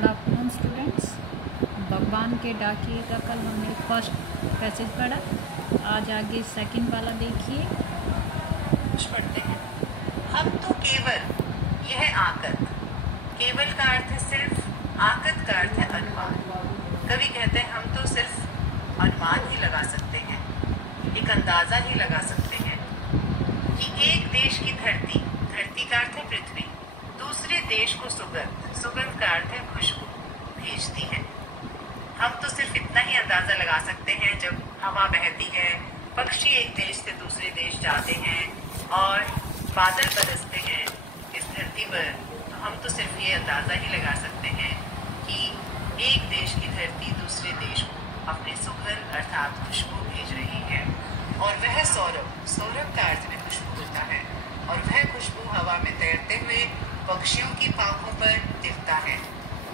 Good afternoon students. भगवान के डाकिए का कल हमने फर्स्ट पैसेज पढ़ा, आज आगे सेकंड वाला देखिए। कुछ पढ़ते हैं। हम तो केवल, यह आकत, केवल का अर्थ है सिर्फ, आकत का अर्थ है अनुमान। कवि कहते हैं हम तो सिर्फ अनुमान ही लगा सकते हैं, एक अंदाजा ही लगा सकते हैं कि एक देश की धरती, धरती का अर्थ है पृथ्वी, दूसरे देश को सुगंध, सुगंध का अर्थ है खुशबू भेजती है। हम तो सिर्फ इतना ही अंदाजा लगा सकते हैं जब हवा बहती है, पक्षी एक देश से दूसरे देश जाते हैं और बादल बरसते हैं इस धरती पर, तो हम तो सिर्फ ये अंदाजा ही लगा सकते हैं कि एक देश की धरती दूसरे देश को अपने सुगंध अर्थात खुशबू भेज रही है। और वह सौरभ, सौरभ का अर्थ में खुशबू होता है, और वह खुशबू हवा में तैरते हुए पक्षियों की पांखों पर तिरता है,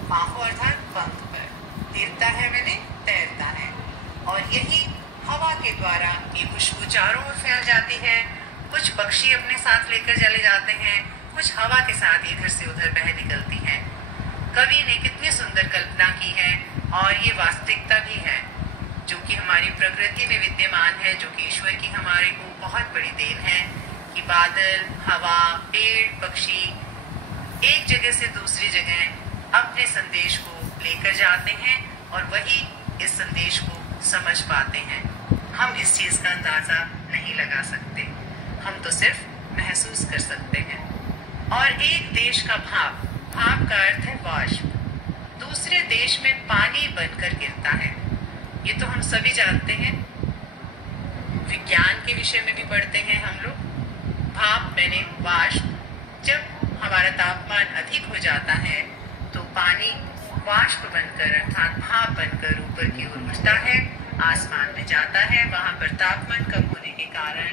पांखों अर्थात पंख पर तिरता है, मैंने तैरता है। और यही हवा के द्वारा ये खुशबू चारों ओर फैल जाती है। कुछ पक्षी अपने साथ लेकर चले जाते हैं, कुछ हवा के साथ इधर से उधर बह निकलती हैं। कवि ने कितनी सुंदर कल्पना की है, और ये वास्तविकता भी है जो कि हमारी प्रकृति में विद्यमान है, जो कि ईश्वर की हमारे को बहुत बड़ी देन है कि बादल, हवा, पेड़, पक्षी एक जगह से दूसरी जगह अपने संदेश को लेकर जाते हैं और वही इस संदेश को समझ पाते हैं। हम इस चीज का अंदाजा नहीं लगा सकते, हम तो सिर्फ महसूस कर सकते हैं। और एक देश का भाप, भाप का अर्थ है वाष्प, दूसरे देश में पानी बनकर गिरता है। ये तो हम सभी जानते हैं, विज्ञान के विषय में भी पढ़ते हैं हम लोग। भाप मैंने वाष्प, जब हमारा तापमान अधिक हो जाता है तो पानी वाष्प बनकर अर्थात भाप बनकर ऊपर की ओर उठता है, आसमान में जाता है, वहां पर तापमान कम होने के कारण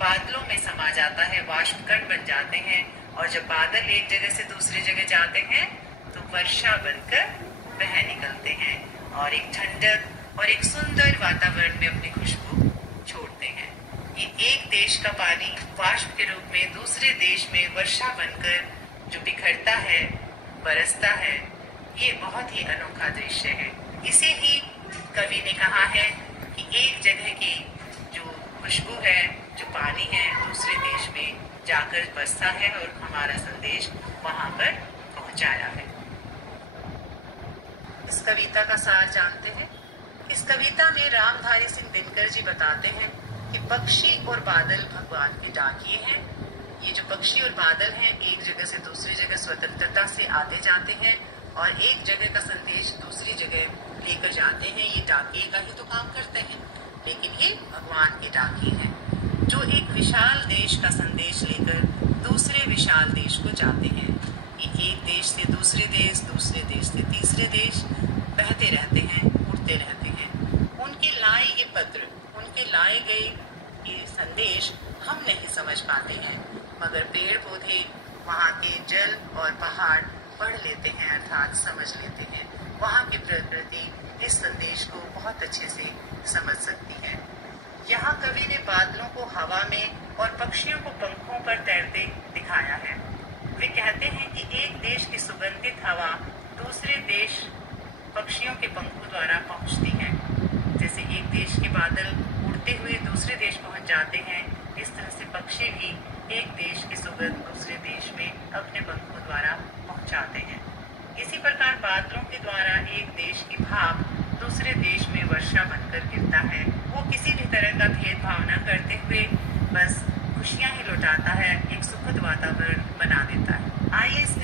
बादलों में समा जाता है, वाष्प कण बन जाते हैं। और जब बादल एक जगह से दूसरी जगह जाते हैं तो वर्षा बनकर बह निकलते हैं और एक ठंडक और एक सुंदर वातावरण में अपनी खुशबू छोड़ते हैं। ये एक देश का पानी वाष्प के रूप में दूसरे देश में वर्षा बनकर जो बिखरता है, बरसता है, ये बहुत ही अनोखा दृश्य है। इसे ही कवि ने कहा है कि एक जगह की जो खुशबू है, जो पानी है, दूसरे देश में जाकर बसता है और हमारा संदेश वहां पर पहुंचाया है। इस कविता का सार जानते हैं। इस कविता में रामधारी सिंह दिनकर जी बताते हैं कि पक्षी और बादल भगवान के डाकिए हैं। ये जो पक्षी और बादल हैं एक जगह से दूसरी जगह स्वतंत्रता से आते जाते हैं और एक जगह का संदेश दूसरी जगह लेकर जाते हैं। ये डाकिए का ही तो काम करते हैं, लेकिन ये भगवान के डाकिए हैं जो एक विशाल देश का संदेश लेकर दूसरे विशाल देश को जाते हैं। ये एक देश से दूसरे देश, दूसरे देश से तीसरे देश बहते रहते हैं, उड़ते रहते हैं। उनके लाए ये पत्र, उनके लाए गए ये संदेश हम नहीं समझ पाते हैं, मगर पेड़ पौधे, वहाँ के जल और पहाड़ पढ़ लेते हैं अर्थात समझ लेते हैं। वहाँ की प्रकृति इस संदेश को बहुत अच्छे से समझ सकती है। यहाँ कवि ने बादलों को हवा में और पक्षियों को पंखों पर तैरते दिखाया है। वे कहते हैं कि एक देश की सुगंधित हवा दूसरे देश पक्षियों के पंखों द्वारा पहुंचती है। जैसे एक देश के बादल उड़ते हुए दूसरे देश पहुंच जाते हैं, इस तरह से पक्षी भी एक देश की सुगंध दूसरे देश में अपने पंखों द्वारा पहुंचाते हैं। इसी प्रकार बादलों के द्वारा एक देश की भाप दूसरे देश में वर्षा बनकर गिरता है। वो किसी भी तरह का भेदभाव न करते हुए बस खुशियां ही लौटाता है, एक सुखद वातावरण बना देता है। आइए इस